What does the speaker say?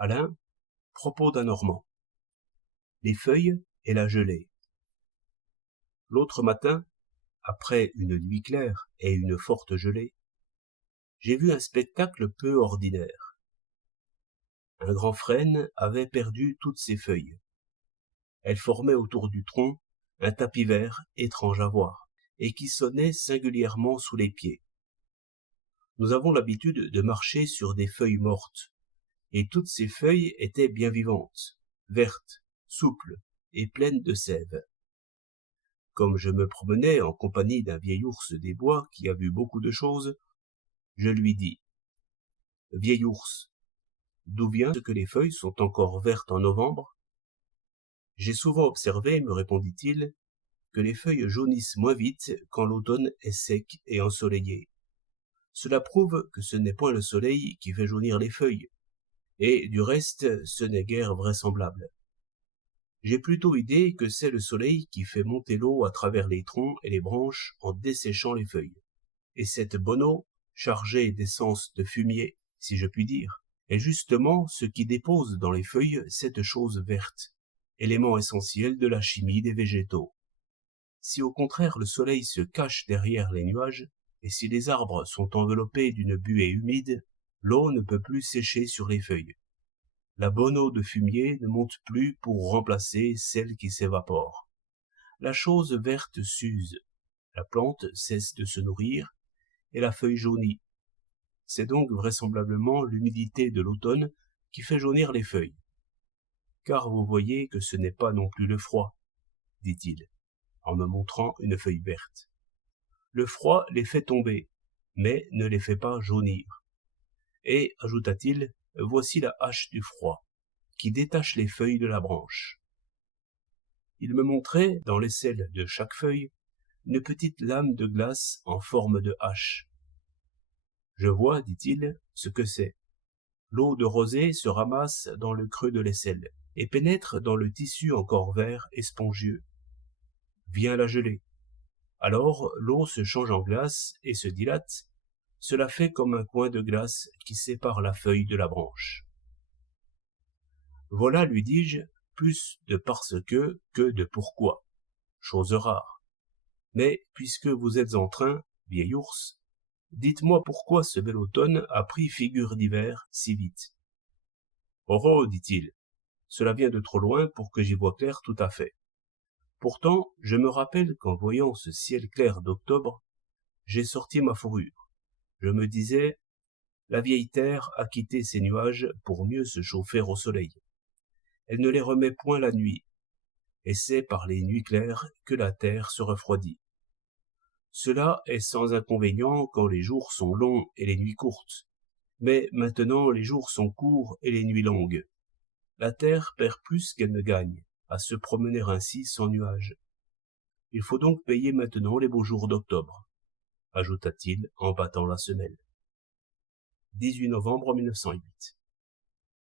Alain, propos d'un Normand. Les feuilles et la gelée. L'autre matin, après une nuit claire et une forte gelée, j'ai vu un spectacle peu ordinaire. Un grand frêne avait perdu toutes ses feuilles. Elles formaient autour du tronc un tapis vert étrange à voir, et qui sonnait singulièrement sous les pieds. Nous avons l'habitude de marcher sur des feuilles mortes, et toutes ces feuilles étaient bien vivantes, vertes, souples et pleines de sève. Comme je me promenais en compagnie d'un vieil ours des bois qui a vu beaucoup de choses, je lui dis « Vieil ours, d'où vient ce que les feuilles sont encore vertes en novembre ?» J'ai souvent observé, me répondit-il, que les feuilles jaunissent moins vite quand l'automne est sec et ensoleillé. Cela prouve que ce n'est point le soleil qui fait jaunir les feuilles, et du reste ce n'est guère vraisemblable. J'ai plutôt idée que c'est le soleil qui fait monter l'eau à travers les troncs et les branches en desséchant les feuilles. Et cette bonne eau, chargée d'essence de fumier, si je puis dire, est justement ce qui dépose dans les feuilles cette chose verte, élément essentiel de la chimie des végétaux. Si au contraire le soleil se cache derrière les nuages, et si les arbres sont enveloppés d'une buée humide, l'eau ne peut plus sécher sur les feuilles. La bonne eau de fumier ne monte plus pour remplacer celle qui s'évapore. La chose verte s'use, la plante cesse de se nourrir, et la feuille jaunit. C'est donc vraisemblablement l'humidité de l'automne qui fait jaunir les feuilles. Car vous voyez que ce n'est pas non plus le froid, dit-il, en me montrant une feuille verte. Le froid les fait tomber, mais ne les fait pas jaunir. Et, ajouta-t-il, voici la hache du froid, qui détache les feuilles de la branche. Il me montrait, dans l'aisselle de chaque feuille, une petite lame de glace en forme de hache. Je vois, dit-il, ce que c'est. L'eau de rosée se ramasse dans le creux de l'aisselle et pénètre dans le tissu encore vert et spongieux. Vient la gelée. Alors l'eau se change en glace et se dilate. Cela fait comme un coin de glace qui sépare la feuille de la branche. Voilà, lui dis-je, plus de parce que de pourquoi. Chose rare. Mais, puisque vous êtes en train, vieil ours, dites-moi pourquoi ce bel automne a pris figure d'hiver si vite. Oh oh, dit-il, cela vient de trop loin pour que j'y voie clair tout à fait. Pourtant, je me rappelle qu'en voyant ce ciel clair d'octobre, j'ai sorti ma fourrure. Je me disais, la vieille terre a quitté ses nuages pour mieux se chauffer au soleil. Elle ne les remet point la nuit, et c'est par les nuits claires que la terre se refroidit. Cela est sans inconvénient quand les jours sont longs et les nuits courtes, mais maintenant les jours sont courts et les nuits longues. La terre perd plus qu'elle ne gagne, à se promener ainsi sans nuages. Il faut donc payer maintenant les beaux jours d'octobre, ajouta-t-il en battant la semelle. 18 novembre 1908.